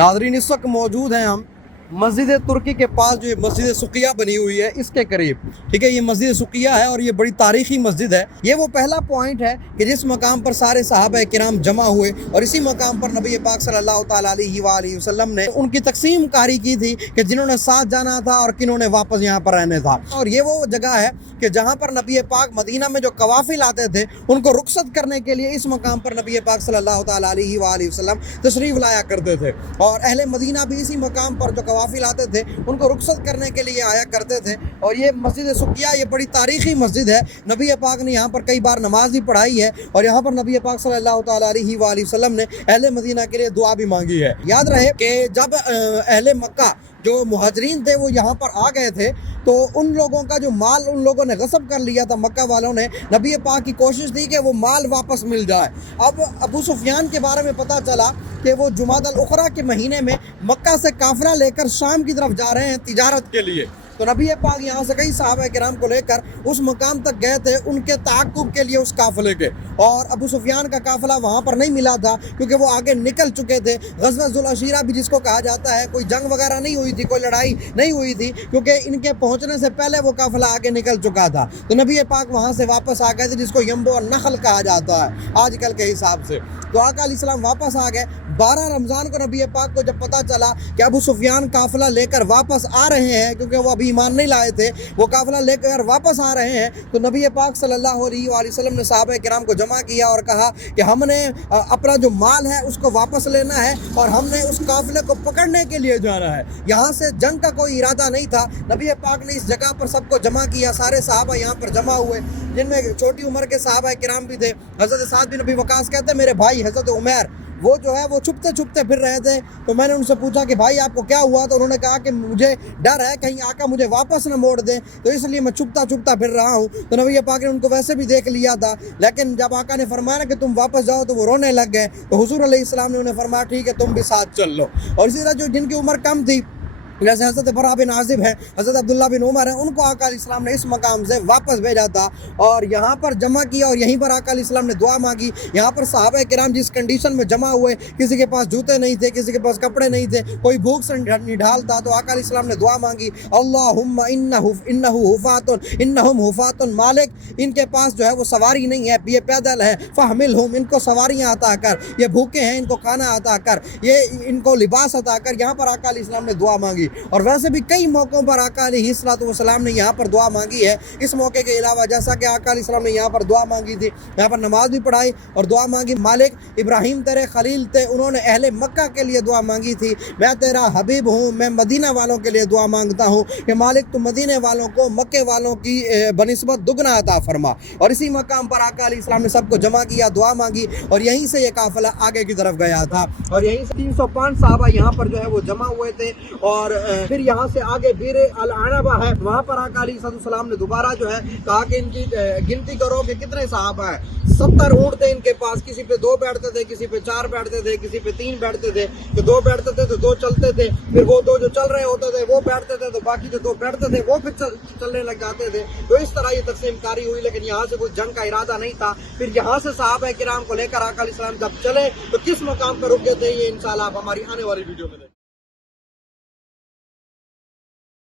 नाज़रीन इस वक्त मौजूद हैं हम मस्जिद तुर्की के पास जो ये मस्जिद सुकिया बनी हुई है इसके करीब, ठीक है। ये मस्जिद सुकिया है और ये बड़ी तारीखी मस्जिद है। ये वो पहला पॉइंट है कि जिस मकाम पर सारे सहाबा किराम जमा हुए और इसी मकाम पर नबी पाक सल्लल्लाहु ताला अलैहि वसल्लम ने उनकी तकसीम कारी की थी कि जिन्होंने साथ जाना था और किन्होंने वापस यहाँ पर रहने था। और ये वो जगह है कि जहाँ पर नबी पाक मदीना में जो कवाफिल आते थे उनको रुखसत करने के लिए इस मकाम पर नबी पाक सल्लल्लाहु ताला अलैहि वसल्लम तशरीफ़ लाया करते थे। और अहले मदीना भी इसी मकाम पर जो कवाफिल आते थे उनको रुखसत करने के लिए आया करते थे। और ये मस्जिद सुकिया ये बड़ी तारीखी मस्जिद है। नबी पाक ने यहाँ पर कई बार नमाज भी पढ़ाई है और यहाँ पर नबी पाक सल्लल्लाहु ताला अलैहि वसल्लम ने अहले मदीना के लिए दुआ भी मांगी है। याद रहे कि जब अहले मक्का जो मुहाजिरीन थे वो यहाँ पर आ गए थे तो उन लोगों का जो माल उन लोगों ने गस्ब कर लिया था मक्का वालों ने। नबी पाक की कोशिश थी कि वो माल वापस मिल जाए। अब अबू सुफियान के बारे में पता चला कि वो जुमादल उखरा के महीने में मक्का से काफिला लेकर शाम की तरफ जा रहे हैं तिजारत के लिए। तो नबी पाक यहाँ से कई सहाबा किराम को लेकर उस मकाम तक गए थे उनके ताक़ुब के लिए उस काफ़िले के। और अबू सुफियान का काफ़िला वहाँ पर नहीं मिला था क्योंकि वो आगे निकल चुके थे। ग़ज़वा ज़ुल अशीरा भी जिसको कहा जाता है, कोई जंग वगैरह नहीं हुई थी, कोई लड़ाई नहीं हुई थी क्योंकि इनके पहुँचने से पहले वो काफ़िला आगे निकल चुका था। तो नबी पाक वहाँ से वापस आ गए थे जिसको यम्बो नखल कहा जाता है आजकल के हिसाब से। तो आका अलैहिस्सलाम वापस आ गए। 12 रमज़ान को नबी पाक को जब पता चला कि अबू सुफियान काफ़िला लेकर वापस आ रहे हैं क्योंकि वो अभी ईमान नहीं लाए थे, वो काफ़िला लेकर वापस आ रहे हैं, तो नबी पाक सल्लल्लाहु अलैहि वसल्लम ने सहाबा किराम को जमा किया और कहा कि हमने अपना जो माल है उसको वापस लेना है और हमने उस काफ़िले को पकड़ने के लिए जाना है। यहाँ से जंग का कोई इरादा नहीं था। नबी पाक ने इस जगह पर सबको जमा किया। सारे सहाबा यहाँ पर जमा हुए जिनमें छोटी उम्र के सहाबा किराम भी थे। हज़रत साद बिन अबी वक़ास कहते हैं मेरे भाई हज़रत उमर वो जो है वो छुपते छुपते फिर रहे थे। तो मैंने उनसे पूछा कि भाई आपको क्या हुआ, तो उन्होंने कहा कि मुझे डर है कहीं आका मुझे वापस न मोड़ दें, तो इसलिए मैं छुपता छुपता फिर रहा हूँ। तो नबी पाक ने उनको वैसे भी देख लिया था, लेकिन जब आका ने फरमाया कि तुम वापस जाओ तो वो रोने लग गए। तो हुजूर अलैहिस्सलाम ने उन्हें फरमाया ठीक है तुम भी साथ चल लो। और इसी तरह जो जिनकी उम्र कम थी जैसे हज़रत बरा बिन आज़िब है, हज़रत अब्दुल्ला बिन उमर है, उनको आका अलैहिस्सलाम ने इस मकाम से वापस भेजा था और यहाँ पर जमा किया और यहीं पर आका अलैहिस्सलाम ने दुआ मांगी। यहाँ पर सहाबा किराम जिस कंडीशन में जमा हुए, किसी के पास जूते नहीं थे, किसी के पास कपड़े नहीं थे, कोई भूख से निढाल था, तो आका अलैहिस्सलाम ने दुआ मांगी अल्लाहुम्मा इन्नहु इन्नहुम हुफातुन मालिक, इनके पास जो है वो सवारी नहीं है, ये पैदल है, फहमिलहुम, इनको सवारियाँ अता कर, ये भूखे हैं इनको खाना अता कर, ये इनको लिबास अता कर। यहाँ पर आका अलैहिस्सलाम ने दुआ मांगी। और वैसे भी कई मौक़ों पर आका अलैहिस्सलाम ने यहाँ पर दुआ मांगी है। इस मौके के अलावा जैसा कि आका अलैहिस्सलाम ने यहाँ पर दुआ मांगी थी, यहाँ पर नमाज भी पढ़ाई और दुआ मांगी। मालिक इब्राहीम तेरे खलील थे, उन्होंने अहले मक्का के लिए दुआ मांगी थी, मैं तेरा हबीब हूँ, मैं मदीना वालों के लिए दुआ मांगता हूँ कि मालिक तू मदीने वालों को मक्के वालों की बनिस्बत दुगना अता फरमा। और इसी मकाम पर आका अलैहिस्सलाम ने सबको जमा किया, दुआ मांगी और यहीं से ये काफ़िला आगे की तरफ गया था। और यहीं से 305 सहाबा यहाँ पर जो है वो जमा हुए थे। और फिर यहाँ से आगे बीर अल-अनबा है, वहाँ पर आका अलैहिस्सलाम ने दोबारा जो है कहा कि इनकी गिनती करो कि कितने सहाबा हैं। 70 ऊँट थे इनके पास, किसी पे 2 बैठते थे, किसी पे 4 बैठते थे, किसी पे 3 बैठते थे। तो 2 बैठते थे तो 2 चलते थे, फिर वो 2 जो चल रहे होते थे वो बैठते थे, तो बाकी जो 2 बैठते थे वो फिर चलने लग जाते थे। तो इस तरह ये तकसीम कारी हुई, लेकिन यहाँ से कोई जंग का इरादा नहीं था। फिर यहाँ से सहाबा किराम को लेकर आका अलैहिस्सलाम जब चले तो किस मकाम पर रुके थे ये इंशाअल्लाह आप हमारी आने वाली वीडियो में